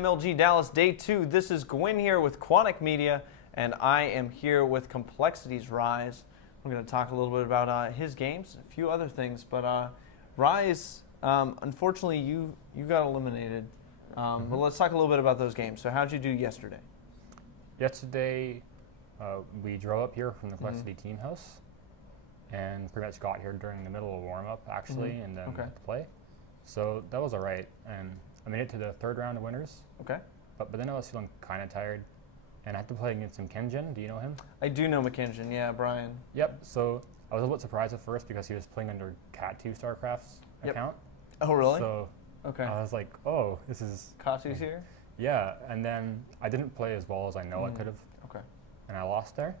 MLG Dallas Day 2. This is Gwin here with Quantic Media, and I am here with Complexity's Ryze. We're going to talk a little bit about his games, a few other things, but Ryze, unfortunately, you got eliminated. But let's talk a little bit about those games. So how'd you do yesterday? Yesterday, we drove up here from the Complexity team house, and pretty much got here during the middle of warm-up, actually, and then had to play. So that was all right, and I made it to the third round of winners. Okay. But then I was feeling kind of tired, and I had to play against some Kenjin. Do you know him? I do know McKinjon, yeah, Brian. Yep. So I was a little bit surprised at first because he was playing under Cat2 StarCraft's account. Oh, really? So okay. I was like, oh, this is... Katu's here? Yeah, and then I didn't play as well as I know I could have. Okay. And I lost there.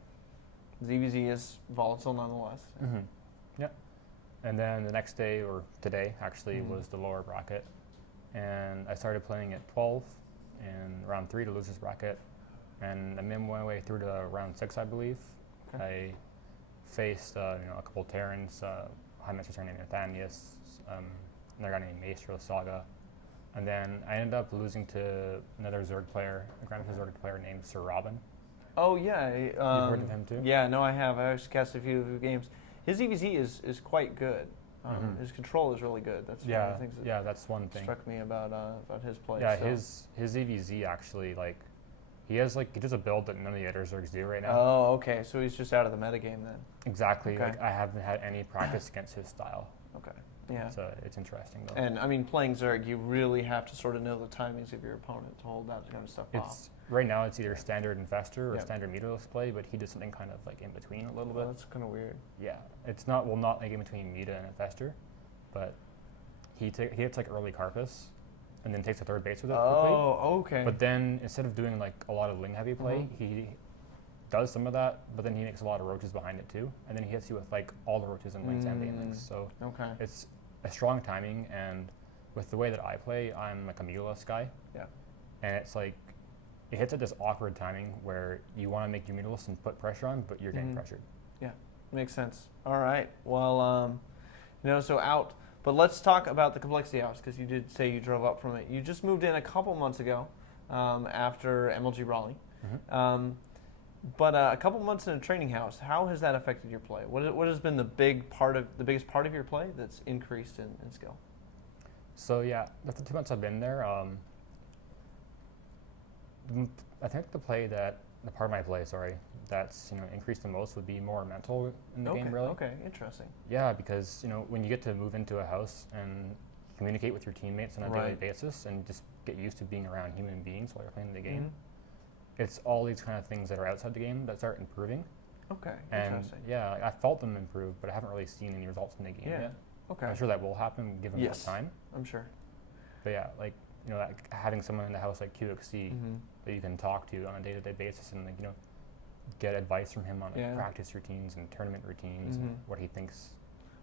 ZVZ is volatile nonetheless. Yeah. And then the next day, or today actually, was the lower bracket. And I started playing at 12 in round 3 to losers bracket. And I made my way through to round 6, I believe. Okay. I faced a couple Terrans, High Master named Nathanius, another guy named Maestro Saga. And then I ended up losing to another Zerg player, a Grandmaster Zerg player named Sir Robin. Oh, yeah. You've heard of him too? Yeah, no, I have. I actually cast a few of his games. His EVZ is quite good. His control is really good. That's one of the things that that's one thing. struck me about his play. Yeah, so. his EVZ actually, he does a build that none of the other Zergs do right now. Oh, okay. So he's just out of the metagame then. Exactly. Okay. I haven't had any practice against his style. Okay. Yeah. So it's interesting though. And I mean, playing Zerg, you really have to sort of know the timings of your opponent to hold that kind of stuff off. Right now, it's either standard Infestor or standard Mutalist play, but he does something kind of in between a little bit. That's kind of weird. Yeah, it's not in between Muta and Infestor, but he hits early Carpus, and then takes a third base with it quickly. Oh, okay. But then instead of doing a lot of Ling heavy play, he does some of that, but then he makes a lot of roaches behind it too, and then he hits you with all the roaches and Lings and Banelings. So it's a strong timing, and with the way that I play, I'm a Mutalist guy. Yeah. And it's it hits at this awkward timing where you want to make your Mutalist and put pressure on, but you're getting pressured. Yeah, makes sense. All right. Well, so out. But let's talk about the Complexity House, because you did say you drove up from it. You just moved in a couple months ago after MLG Raleigh. But a couple months in a training house, how has that affected your play? What has been the biggest part of your play that's increased in skill? So yeah, after 2 months I've been there, I think the part of my play, that's increased the most would be more mental in the game, really. Okay, interesting. Yeah, because when you get to move into a house and communicate with your teammates on a daily basis and just get used to being around human beings while you're playing the game, it's all these kind of things that are outside the game that start improving. Okay, interesting. Yeah, I felt them improve, but I haven't really seen any results in the game yet. Okay. I'm sure that will happen given more time. I'm sure. But yeah, having someone in the house like QXC that you can talk to on a day-to-day basis and get advice from him on practice routines and tournament routines and what he thinks.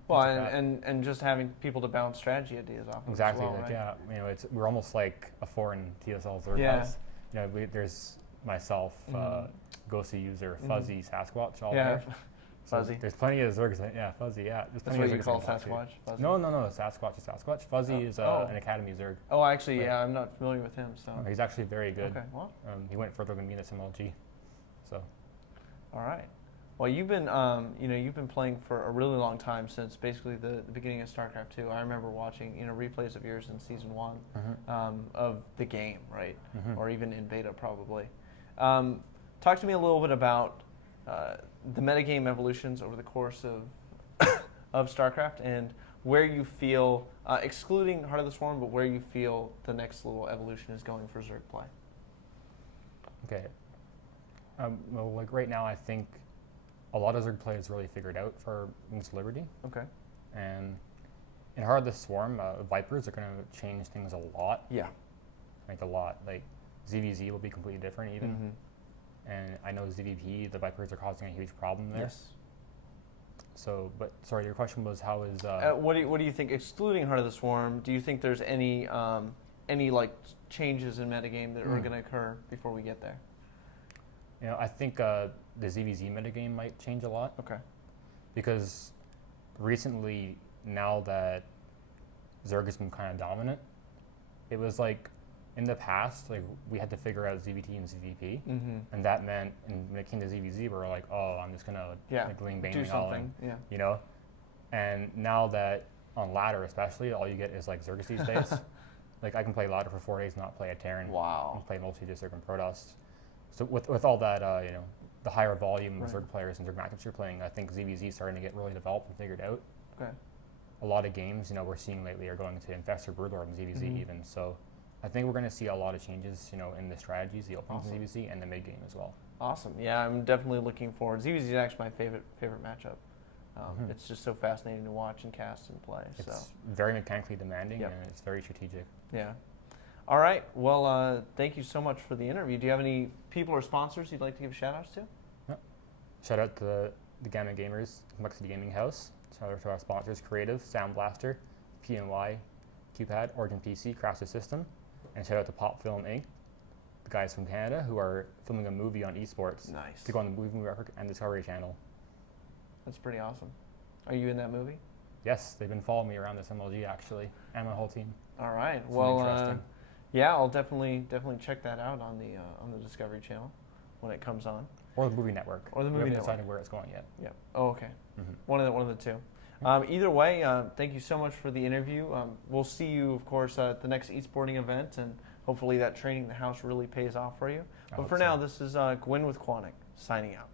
Well, and just having people to bounce strategy ideas off of. Exactly. As well, right? Yeah, we're almost like a foreign TSL Zerg house. There's myself, Ghosty user, Fuzzy, Sasquatch, all there. So Fuzzy. There's plenty of Zergs. Yeah, Fuzzy. Yeah. That's what you call Sasquatch. Fuzzy. No. Sasquatch is Sasquatch. Fuzzy is an Academy Zerg. Oh, actually, I'm not familiar with him. So he's actually very good. Okay. Well. He went further than me in this MLG. So. All right. Well, you've been you've been playing for a really long time, since basically the beginning of StarCraft 2. I remember watching replays of yours in Season 1 of the game, right? Or even in beta, probably. Talk to me a little bit about the metagame evolutions over the course of StarCraft, and where you feel, excluding Heart of the Swarm, but where you feel the next little evolution is going for Zerg play. Okay. Well, right now, I think a lot of Zerg play is really figured out for against Liberty. Okay. And in Heart of the Swarm, Vipers are going to change things a lot. Yeah. A lot. ZVZ will be completely different even. And I know ZVP, the Vipers are causing a huge problem there. Yes. So, but sorry, your question was how is... what do you think, excluding Heart of the Swarm, do you think there's any changes in metagame that are going to occur before we get there? I think the ZVZ metagame might change a lot. Okay. Because recently, now that Zerg has been kind of dominant, it was in the past, like we had to figure out ZVT and ZVP, and that meant, and when it came to ZVZ, we were like, oh, I'm just gonna like lane bang do something, you know. And now that on ladder especially, all you get is like Zergus these days. Like I can play ladder for 4 days, and not play a Terran. Wow. And play multi Zerg and Protoss. So with all that, you know, the higher volume of Zerg players and Zerg matchups you're playing, I think ZVZ is starting to get really developed and figured out. Okay. A lot of games, you know, we're seeing lately are going to Infestor, Broodlord, and ZVZ even. So I think we're going to see a lot of changes, you know, in the strategies, the openings in ZVZ, and the mid game as well. Awesome. Yeah, I'm definitely looking forward. ZVZ is actually my favorite matchup. It's just so fascinating to watch and cast and play. It's very mechanically demanding, and it's very strategic. Yeah. All right. Well, thank you so much for the interview. Do you have any people or sponsors you'd like to give shout-outs to? Yep. Shout out to the Gamma Gamers, Complexity Gaming House. Shout out to our sponsors, Creative, Sound Blaster, PNY, QPad, Origin PC, Crafter System. And shout out to Pop Film Inc., the guys from Canada who are filming a movie on esports to go on the Movie Network and Discovery Channel. That's pretty awesome. Are you in that movie? Yes, they've been following me around this MLG actually, and my whole team. All right. Well, yeah, I'll definitely check that out on the Discovery Channel when it comes on. Or the Movie Network. Or the Movie Network. We haven't decided where it's going yet. Yeah. Oh, okay. One of the two. Either way, thank you so much for the interview. We'll see you, of course, at the next esporting event, and hopefully that training in the house really pays off for you. But for now, this is Gwin with Quantic, signing out.